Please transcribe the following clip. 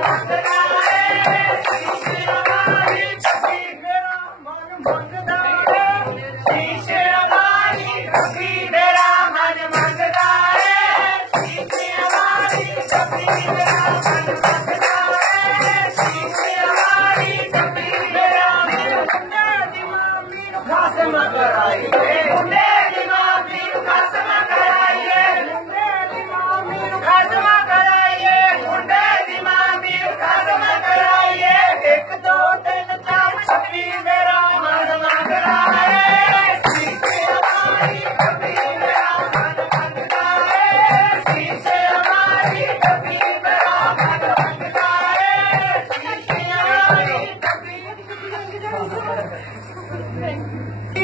Gracias. 对。